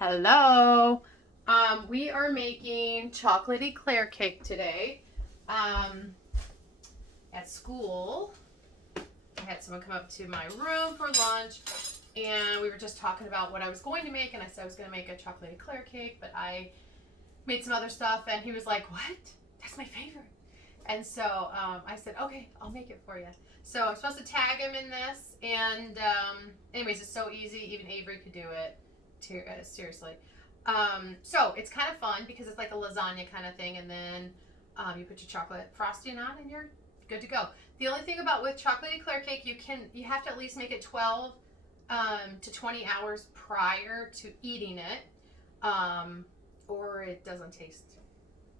Hello. We are making chocolate eclair cake today. At school, I had someone come up to my room for lunch, and we were just talking about what I was going to make, and I said I was going to make a chocolate eclair cake, but I made some other stuff, and he was like, "What? That's my favorite." And so I said, "Okay, I'll make it for you." So I'm supposed to tag him in this, and anyways, it's so easy. Even Avery could do it. Seriously. So it's kind of fun because it's like a lasagna kind of thing, and then you put your chocolate frosting on, and you're good to go. The only thing about with chocolate eclair cake, you have to at least make it 12 to 20 hours prior to eating it, or it doesn't taste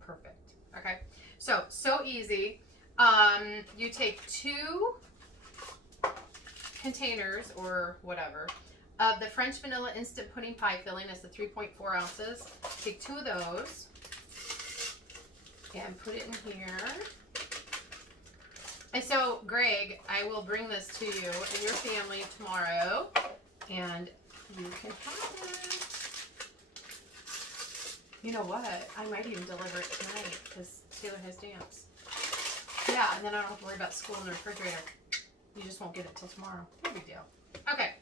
perfect. Okay, so easy. You take 2 containers or whatever of the French vanilla instant pudding pie filling. That's the 3.4 ounces. Take 2 of those and put it in here. And so, Greg, I will bring this to you and your family tomorrow, and you can have it. You know what? I might even deliver it tonight because Taylor has dance. Yeah, and then I don't have to worry about school in the refrigerator. You just won't get it till tomorrow. No big deal. Okay.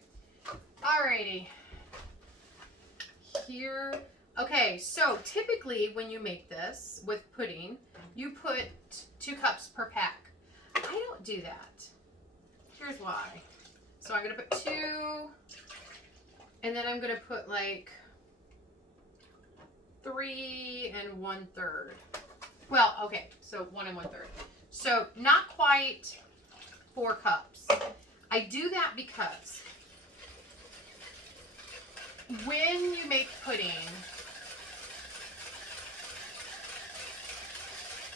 Alrighty. Here. Okay, so typically when you make this with pudding, you put 2 cups per pack. I don't do that. Here's why. So I'm going to put 2, and then I'm going to put like 3 1/3. Well, okay, so 1 1/3. So not quite 4 cups. I do that because when you make pudding,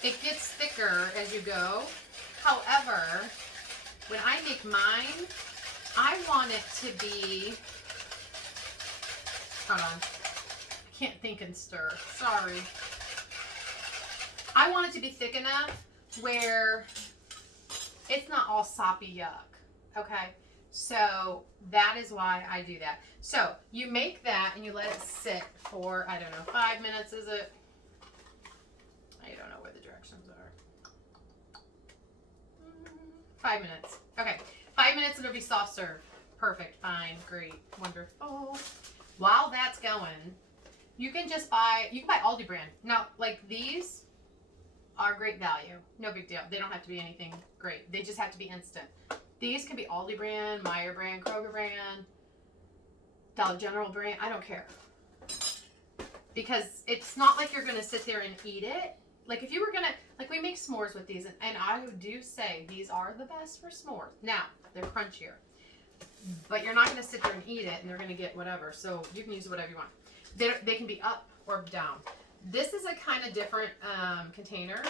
it gets thicker as you go. However, when I make mine, I want it to be, hold on, I can't think and stir, sorry. I want it to be thick enough where it's not all soppy yuck, okay? So that is why I do that. So you make that and you let it sit for, I don't know, 5 minutes, is it? I don't know where the directions are. 5 minutes. Okay, 5 minutes and it'll be soft serve. Perfect, fine, great, wonderful. While that's going, you can buy Aldi brand. Now, like these are great value. No big deal. They don't have to be anything great. They just have to be instant. These can be Aldi brand, Meyer brand, Kroger brand, Dollar General brand. I don't care. Because it's not like you're going to sit there and eat it. Like if you were going to, like we make s'mores with these, and I do say these are the best for s'mores. Now, they're crunchier. But you're not going to sit there and eat it, and they're going to get whatever. So you can use whatever you want. They can be up or down. This is a kind of different container.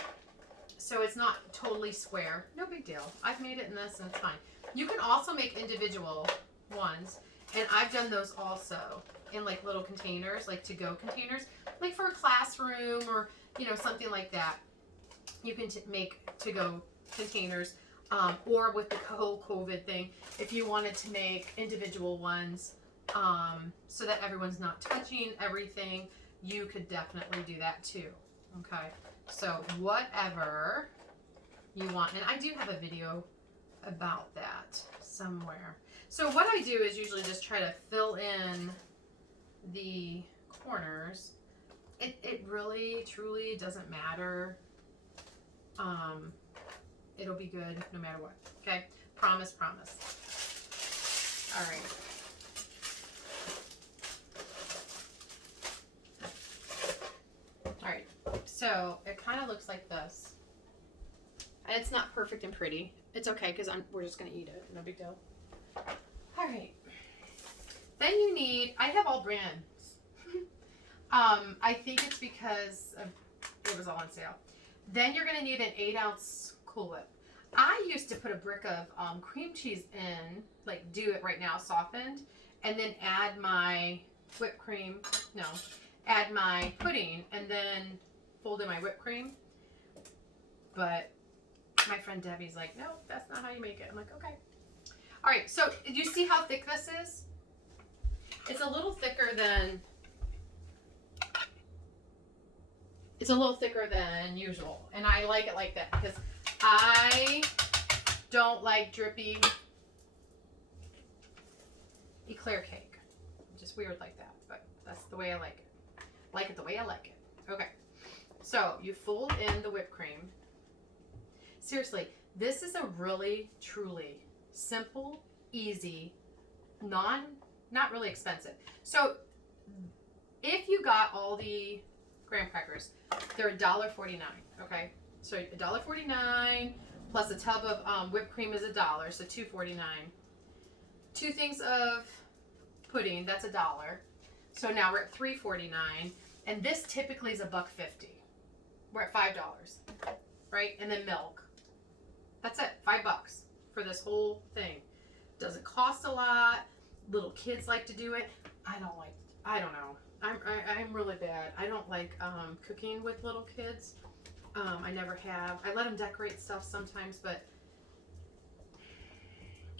So it's not totally square. No big deal. I've made it in this and it's fine. You can also make individual ones. And I've done those also in like little containers, like to-go containers. Like for a classroom or, you know, something like that. You can make to-go containers. Or with the whole COVID thing, if you wanted to make individual ones so that everyone's not touching everything, you could definitely do that too. Okay. So whatever you want, and I do have a video about that somewhere. So what I do is usually just try to fill in the corners. It really, truly doesn't matter. It'll be good no matter what. Okay? Promise, promise. All right. All right. So it kind of looks like this. And it's not perfect and pretty. It's okay because we're just going to eat it. No big deal. All right. Then you need, I have all brands. I think it's because it was all on sale. Then you're going to need an 8-ounce Cool Whip. I used to put a brick of cream cheese in, like do it right now, softened, and then add my whipped cream, add my pudding, and then fold in my whipped cream. But my friend Debbie's like, no, that's not how you make it. I'm like, okay. All right, so do you see how thick this is? It's a little thicker than It's a little thicker than usual, and I like it like that because I don't like drippy Eclair cake. Just weird like that, but that's the way I like it. Like it the way I like it. Okay, so you fold in the whipped cream. Seriously, this is a really, truly simple, easy, not really expensive. So if you got all the graham crackers, they're $1.49. Okay, so $1.49 plus a tub of whipped cream is $1, so $2.49. 2 things of pudding, that's $1. So now we're at $3.49, and this typically is $1.50. We're at $5, right? And then milk. That's it, $5 for this whole thing. Doesn't cost a lot. Little kids like to do it. I don't know. I'm really bad. I don't like cooking with little kids. I never have. I let them decorate stuff sometimes, but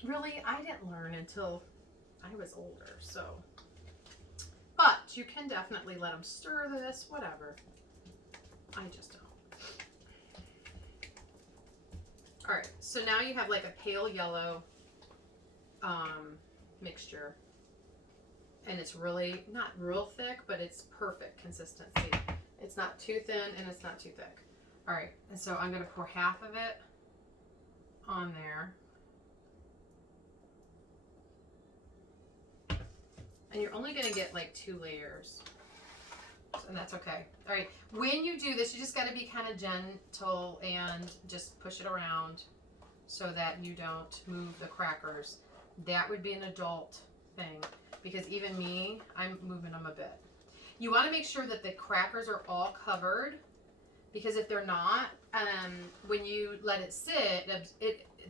really, I didn't learn until I was older. So, but you can definitely let them stir this, whatever. I just don't. All right, so now you have like a pale yellow mixture, and it's really not real thick, but it's perfect consistency. It's not too thin and it's not too thick. All right, and so I'm gonna pour half of it on there, and you're only gonna get like 2 layers, and that's okay. All right, when you do this, you just got to be kind of gentle and just push it around so that you don't move the crackers. That would be an adult thing, because even me, I'm moving them a bit. You want to make sure that the crackers are all covered, because if they're not, when you let it sit,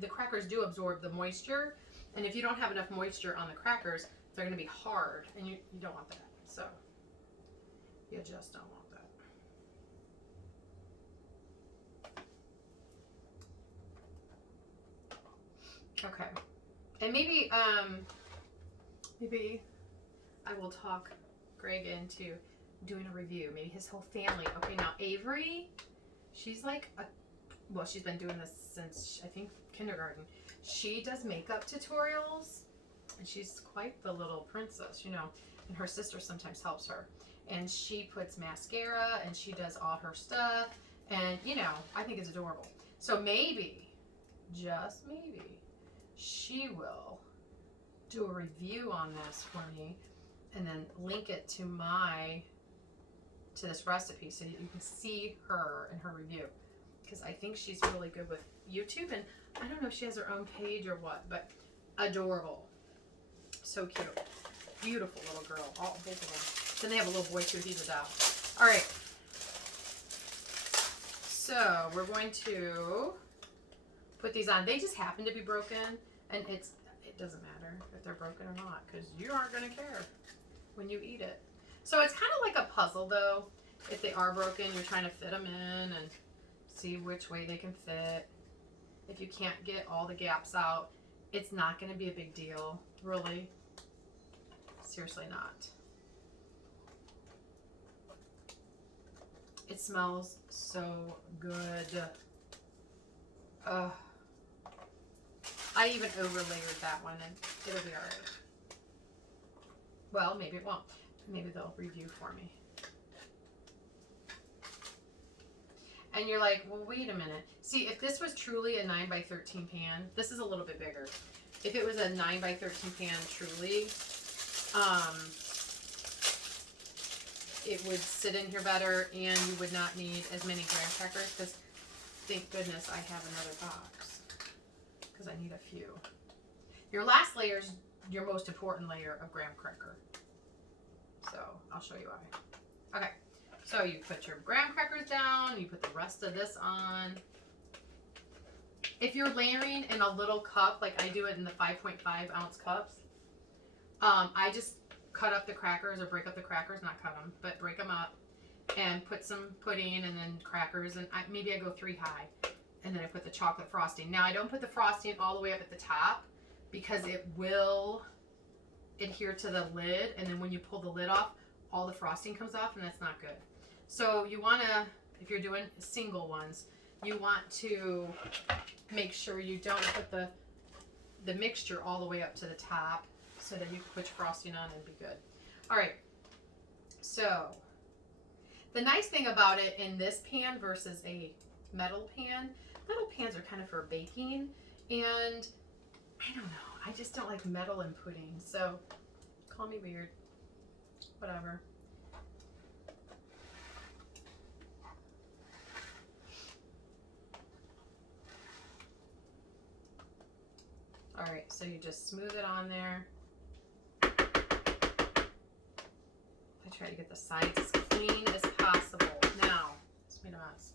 the crackers do absorb the moisture, and if you don't have enough moisture on the crackers, they're going to be hard, and you don't want that. So you just don't want that. Okay. And maybe I will talk Greg into doing a review. Maybe his whole family. Okay, now Avery, she's like she's been doing this since, I think, kindergarten. She does makeup tutorials, and she's quite the little princess, you know, and her sister sometimes helps her. And she puts mascara, and she does all her stuff, and, you know, I think it's adorable. So maybe, just maybe, she will do a review on this for me, and then link it to this recipe so you can see her and her review, because I think she's really good with YouTube, and I don't know if she has her own page or what, but adorable. So cute. Beautiful little girl. All both of them. Then they have a little boy too. He's a doll. All right. So we're going to put these on. They just happen to be broken, and it doesn't matter if they're broken or not, because you aren't going to care when you eat it. So it's kind of like a puzzle, though. If they are broken, you're trying to fit them in and see which way they can fit. If you can't get all the gaps out, it's not going to be a big deal, really. Seriously not. It smells so good. Ugh. I even overlayered that one, and it'll be all right. Well, maybe it won't. Maybe they'll review for me. And you're like, well, wait a minute. See, if this was truly a 9x13 pan, this is a little bit bigger. If it was a 9x13 pan truly, it would sit in here better, and you would not need as many graham crackers, because thank goodness I have another box, because I need a few. Your last layer is your most important layer of graham cracker. So I'll show you why. Okay, so you put your graham crackers down, you put the rest of this on. If you're layering in a little cup, like I do it in the 5.5 ounce cups, I just cut up the crackers, or break up the crackers, not cut them, but break them up, and put some pudding and then crackers, and maybe I go 3 high, and then I put the chocolate frosting. Now I don't put the frosting all the way up at the top, because it will adhere to the lid, and then when you pull the lid off, all the frosting comes off, and that's not good. So you want to if you're doing single ones, you want to make sure you don't put the mixture all the way up to the top so that you can put your frosting on and be good. All right, so the nice thing about it in this pan versus a metal pans are kind of for baking, and I don't know, I just don't like metal in pudding, so call me weird, whatever. All right, so you just smooth it on there. I try to get the sides as clean as possible. Now, it's made a mess.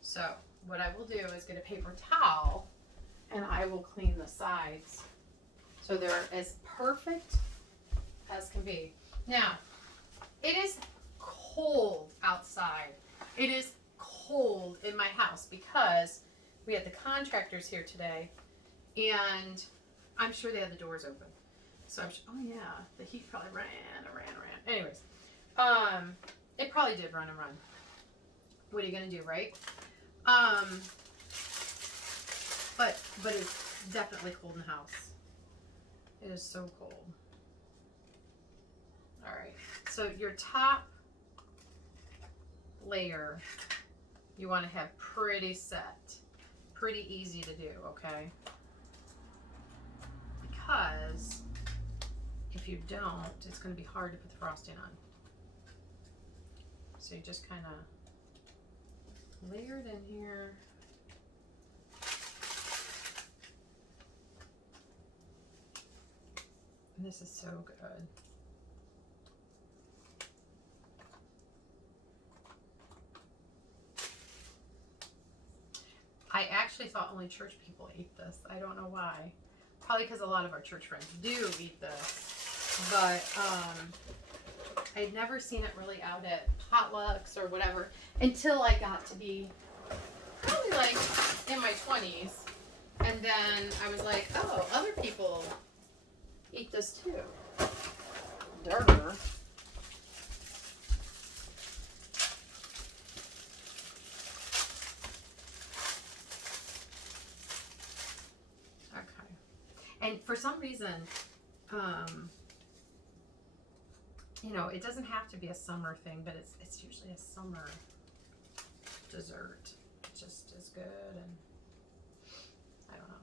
So what I will do is get a paper towel and I will clean the sides so they're as perfect as can be. Now, it is cold outside. It is cold in my house because we had the contractors here today, and I'm sure they had the doors open. So oh yeah, the heat probably ran. Anyways, it probably did run. What are you gonna do, right? But it's definitely cold in the house. It is so cold. All right, so your top layer you want to have pretty set, pretty easy to do, okay? Because if you don't, it's going to be hard to put the frosting on. So you just kind of layer it in here. And this is so good. I actually thought only church people ate this. I don't know why. Probably because a lot of our church friends do eat this. But I'd never seen it really out at potlucks or whatever until I got to be probably like in my 20s. And then I was like, oh, other people eat this too. Durr. And for some reason, you know, it doesn't have to be a summer thing, but it's usually a summer dessert. It just is good, and I don't know.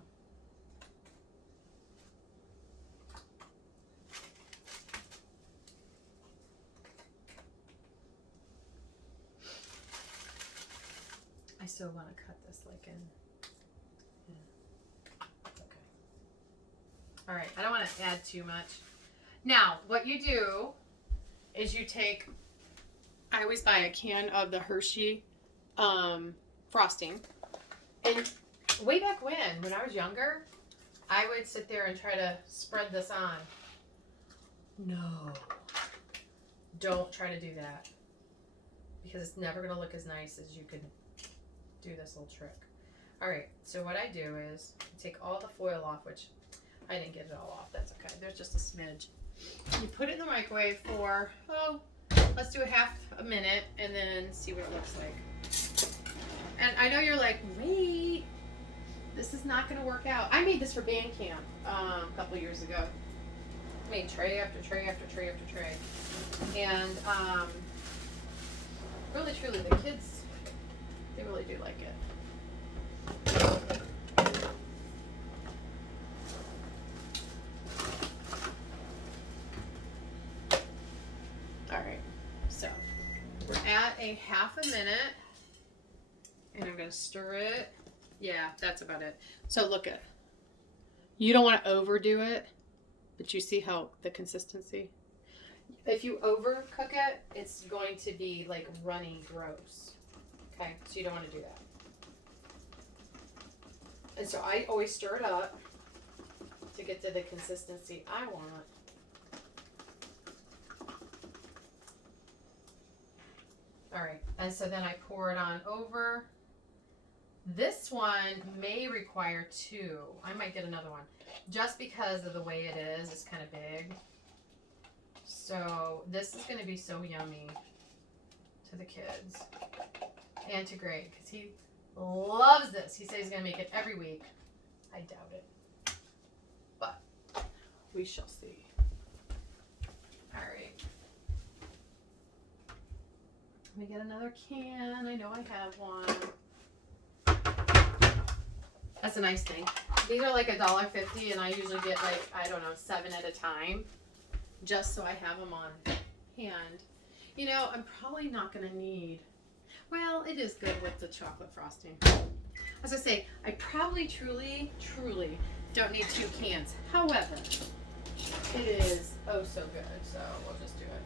I still want to cut this like in. All right, I don't want to add too much. Now, what you do is you take, I always buy a can of the Hershey frosting. And way back when I was younger, I would sit there and try to spread this on. No, don't try to do that, because it's never going to look as nice as you could do this little trick. All right, so what I do is take all the foil off, which I didn't get it all off. That's okay. There's just a smidge. You put it in the microwave for, let's do a minute and then see what it looks like. And I know you're like, wait, this is not going to work out. I made this for band camp a couple years ago. I made tray after tray after tray after tray. And really, truly, the kids, they really do like it. A half a minute, and I'm going to stir it. Yeah, that's about it. So look at, you don't want to overdo it, but you see how the consistency, if you overcook it, it's going to be like runny gross. Okay, so you don't want to do that. And so I always stir it up to get to the consistency I want. All right, and so then I pour it on over. This one may require 2. I might get another one just because of the way it is. It's kind of big. So this is going to be so yummy to the kids. and to Greg because he loves this. He says he's going to make it every week. I doubt it. But we shall see. All right. Let me get another can. I know I have one. That's a nice thing. These are like $1.50 and I usually get like, I don't know, 7 at a time. Just so I have them on hand. You know, I'm probably not going to need, well, it is good with the chocolate frosting. As I say, I probably truly don't need 2 cans. However, it is oh so good, so we'll just do it.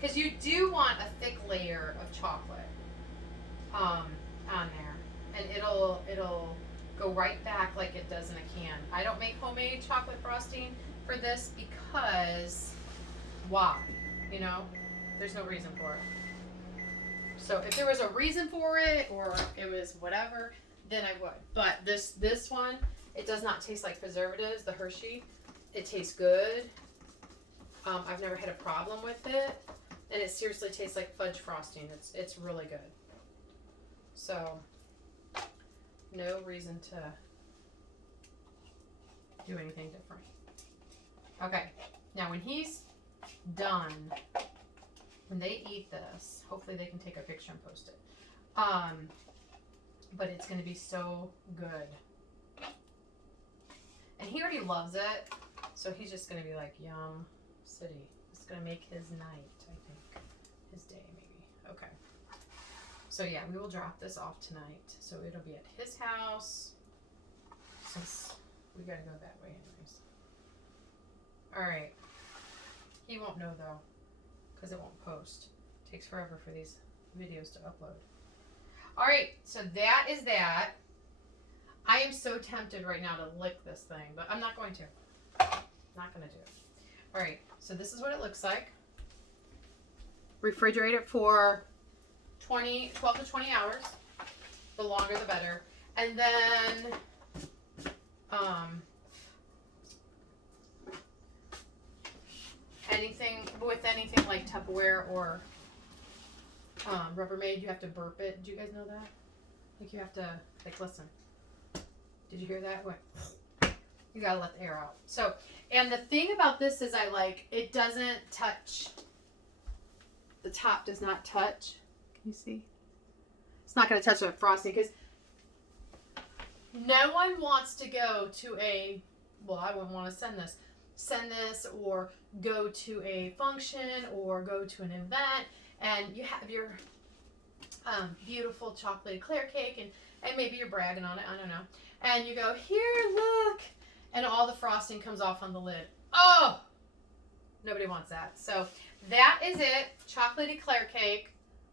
Because you do want a thick layer of chocolate on there, and it'll go right back like it does in a can. I don't make homemade chocolate frosting for this because why? You know, there's no reason for it. So if there was a reason for it or it was whatever, then I would. But this one, it does not taste like preservatives, the Hershey. It tastes good. I've never had a problem with it. And it seriously tastes like fudge frosting. It's really good. So, no reason to do anything different. Okay, now when he's done, when they eat this, hopefully they can take a picture and post it. But it's going to be so good. And he already loves it, so he's just going to be like, yum, city. It's going to make his night, I think. His day, maybe. Okay. So yeah, we will drop this off tonight. So it'll be at his house, since we got to go that way anyways. All right. He won't know though, because it won't post. It takes forever for these videos to upload. All right, so that is that. I am so tempted right now to lick this thing, but I'm not going to. Not going to do it. All right, so this is what it looks like. Refrigerate it for 12 to 20 hours. The longer the better. And then anything like Tupperware or Rubbermaid, you have to burp it. Do you guys know that? Like you have to, like, listen. Did you hear that? What? You gotta let the air out. So, and the thing about this is it doesn't touch. The top does not touch. Can you see? It's not going to touch the frosting because no one wants to go to I wouldn't want to send this or go to a function or go to an event and you have your beautiful chocolate Eclair cake and maybe you're bragging on it, I don't know. And you go, here, look, and all the frosting comes off on the lid. Oh, nobody wants that. So that is it, chocolate Eclair cake.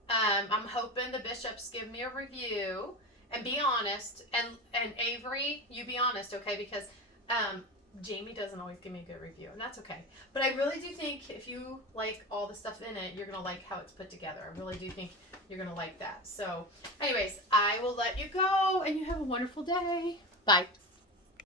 I'm hoping the bishops give me a review and be honest. And Avery, you be honest, okay? Because Jamie doesn't always give me a good review, and that's okay. But I really do think if you like all the stuff in it, you're going to like how it's put together. I really do think you're going to like that. So anyways, I will let you go, and you have a wonderful day. Bye.